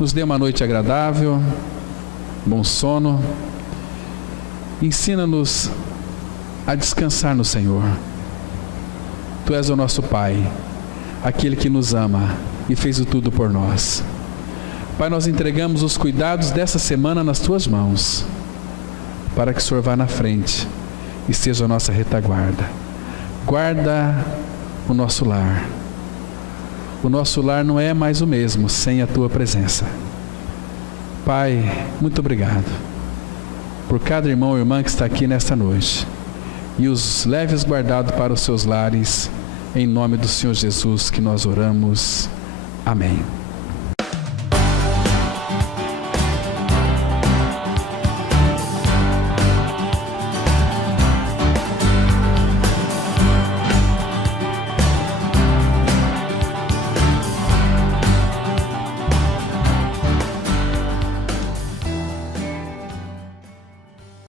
Nos dê uma noite agradável, bom sono. Ensina-nos a descansar no Senhor. Tu és o nosso Pai, aquele que nos ama e fez o tudo por nós. Pai, nós entregamos os cuidados dessa semana nas Tuas mãos, para que o Senhor vá na frente e seja a nossa retaguarda. Guarda o nosso lar. O nosso lar não é mais o mesmo sem a Tua presença. Pai, muito obrigado por cada irmão ou irmã que está aqui nesta noite, e os leves guardados para os seus lares, em nome do Senhor Jesus que nós oramos. Amém.